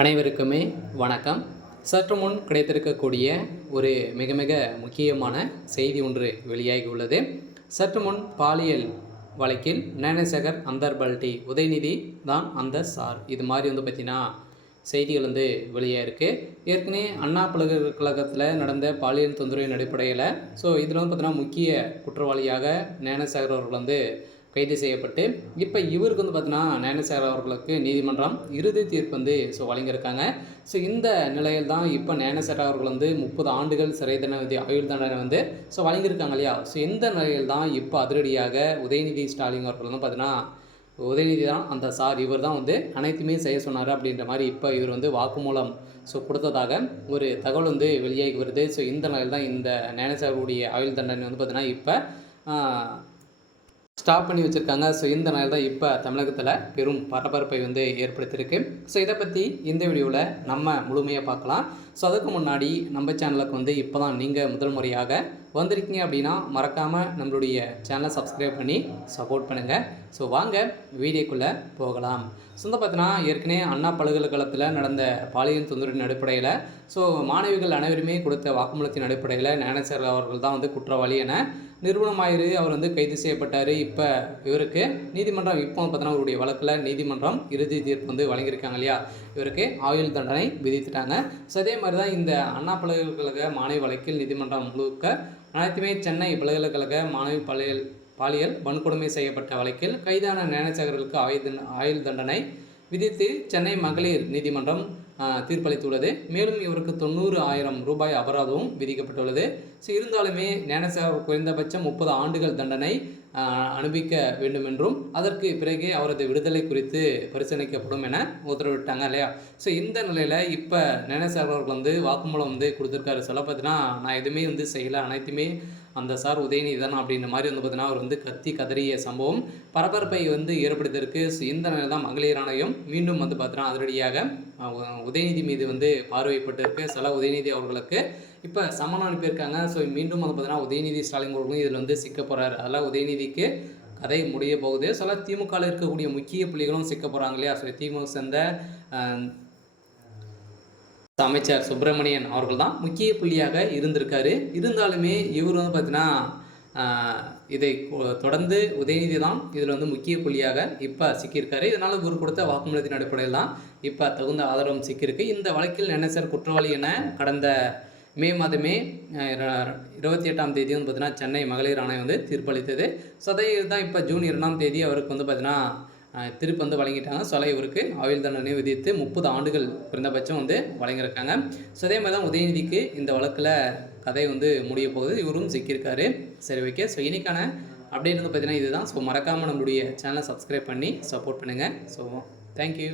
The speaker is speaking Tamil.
அனைவருக்குமே வணக்கம். சற்று முன் கிடைத்திருக்கக்கூடிய ஒரு மிக மிக முக்கியமான செய்தி ஒன்று வெளியாகி உள்ளது. சற்று முன் பாலியல் வழக்கில் ஞானசேகர் அந்தர்பல்டி உதயநிதி தான் அந்த சார். இது மாதிரி பார்த்தீங்கன்னா செய்திகள் வெளியாக இருக்குது. ஏற்கனவே அண்ணா பல்கலைக்கழகத்தில் நடந்த பாலியல் தொந்தரவின் அடிப்படையில் இதில் பார்த்தீங்கன்னா முக்கிய குற்றவாளியாக ஞானசேகர் அவர்கள் கைது செய்யப்பட்டு இப்போ இவருக்கு பார்த்தீங்கன்னா ஞானசேகர் அவர்களுக்கு நீதிமன்றம் இறுதி தீர்ப்பு வழங்கியிருக்காங்க. இந்த நிலையில் தான் இப்போ ஞானசேகர் அவர்கள் 30 ஆண்டுகள் சிறை தண்டனை ஆயுள் தண்டனை வழங்கியிருக்காங்க இல்லையா. இந்த நிலையில் தான் இப்போ அதிரடியாக உதயநிதி ஸ்டாலின் அவர்கள் பார்த்தீங்கன்னா உதயநிதி தான் அந்த சார், இவர் தான் அனைத்துமே செய்ய சொன்னார் அப்படின்ற மாதிரி இப்போ இவர் வாக்குமூலம் கொடுத்ததாக ஒரு தகவல் வெளியாகி வருது. இந்த நிலையில் தான் இந்த ஞானசேகருடைய ஆயுள் தண்டனை பார்த்தீங்கன்னா இப்போ ஸ்டாப் பண்ணி வச்சுருக்காங்க. இந்த நாள் தான் இப்போ தமிழகத்தில் பெரும் பரபரப்பை ஏற்படுத்தியிருக்கு. இதை பற்றி இந்த வீடியோவில் நம்ம முழுமையாக பார்க்கலாம். அதுக்கு முன்னாடி நம்ம சேனலுக்கு இப்போ தான் நீங்கள் முதல் முறையாக வந்திருக்கீங்க அப்படின்னா மறக்காமல் நம்மளுடைய சேனலை சப்ஸ்கிரைப் பண்ணி சப்போர்ட் பண்ணுங்கள். வாங்க வீடியோக்குள்ளே போகலாம். பார்த்தீங்கன்னா ஏற்கனவே அண்ணா பல்கலைக்கழகத்தில் நடந்த பாலியல் தொந்தரவின் அடிப்படையில் மாணவிகள் அனைவருமே கொடுத்த வாக்குமூலத்தின் அடிப்படையில் ஞானசேகர் அவர்கள் தான் குற்றவாளி என நிறுவனமாயிரு அவர் கைது செய்யப்பட்டார். இப்போ இவருக்கு நீதிமன்றம் இப்போ பார்த்தீங்கன்னா அவருடைய வழக்கில் நீதிமன்றம் இறுதி தீர்ப்பு வழங்கியிருக்காங்க இல்லையா. இவருக்கு ஆயுள் தண்டனை விதித்துட்டாங்க. அதே மாதிரி தான் இந்த அண்ணா பல்கலைக்கழக மாணவி வழக்கில் நீதிமன்றம் முழுக்க அனைத்துமே சென்னை பல்கலைக்கழக மாணவி பாலியல் வன்கொடுமை செய்யப்பட்ட வழக்கில் கைதான ஞானசேகர்களுக்கு ஆயுள் தண்டனை விதித்து சென்னை மகளிர் நீதிமன்றம் தீர்ப்பளித்துள்ளது. மேலும் இவருக்கு 90,000 ரூபாய் அபராதமும் விதிக்கப்பட்டுள்ளது. இருந்தாலுமே ஞானசேகர் குறைந்தபட்சம் 30 ஆண்டுகள் தண்டனை அனுபவிக்க வேண்டும் என்றும் அதற்கு பிறகு அவரது விடுதலை குறித்து பரிசீலிக்கப்படும் என உத்தரவிட்டாங்க இல்லையா. இந்த நிலையில் இப்போ ஞானசேகர் அவர்கள் வாக்குமூலம் கொடுத்துருக்காரு. சொல்ல பார்த்தீங்கன்னா நான் எதுவுமே செய்யலை, அனைத்துமே அந்த சார் உதயநிதி தான் அப்படின்ற மாதிரி பார்த்தீங்கன்னா அவர் கத்தி கதறிய சம்பவம் பரபரப்பை ஏற்படுத்தியிருக்கு. இந்த நிலையில் தான் மகளிர் ஆணையம் மீண்டும் பார்த்தீங்கன்னா அதிரடியாக உதயநிதி மீது பார்வைப்பட்டிருக்கு. சில உதயநிதி அவர்களுக்கு இப்போ சமன் அனுப்பியிருக்காங்க. மீண்டும் பார்த்தீங்கன்னா உதயநிதி ஸ்டாலின் அவர்களும் இதில் சிக்க போகிறார். அதெல்லாம் உதயநிதிக்கு கதை முடிய போகுது. சில திமுகவில் இருக்கக்கூடிய முக்கிய புள்ளிகளும் சிக்க போகிறாங்க இல்லையா. திமுக சேர்ந்த அமைச்சர் சுப்பிரமணியன் அவர்கள் தான் முக்கிய புள்ளியாக இருந்திருக்காரு. இருந்தாலுமே இவர் பார்த்தீங்கன்னா இதை தொடர்ந்து உதயநிதி தான் இதில் முக்கிய புள்ளியாக இப்போ சிக்கியிருக்காரு. இதனால் இவர் கொடுத்த வாக்குமூலத்தின் அடிப்படையில் தான் இப்போ தகுந்த ஆதாரம் சிக்கியிருக்கு. இந்த வழக்கில் ஞானசேகர் குற்றவாளி என கடந்த மே மாதமே 28ஆம் தேதி பார்த்தீங்கன்னா சென்னை மகளிர் ஆணையம் தீர்ப்பளித்தது. அதே தான் இப்போ ஜூன் 2ஆம் தேதி அவருக்கு பார்த்தீங்கன்னா திருப்பி வழங்கிட்டாங்க. இவருக்கு ஆயுள் தண்டனை விதித்து 30 ஆண்டுகள் குறைந்தபட்சம் வழங்கியிருக்காங்க. அதே மாதிரி தான் உதயநிதிக்கு இந்த வழக்கில் கதை முடிய போகுது. இவரும் சிக்கியிருக்காரு. சரி, ஓகே. இன்னைக்கான அப்டேட் பார்த்தீங்கன்னா இதுதான். மறக்காமல் நம்மளுடைய சேனலை சப்ஸ்கிரைப் பண்ணி சப்போர்ட் பண்ணுங்கள். தேங்க்யூ.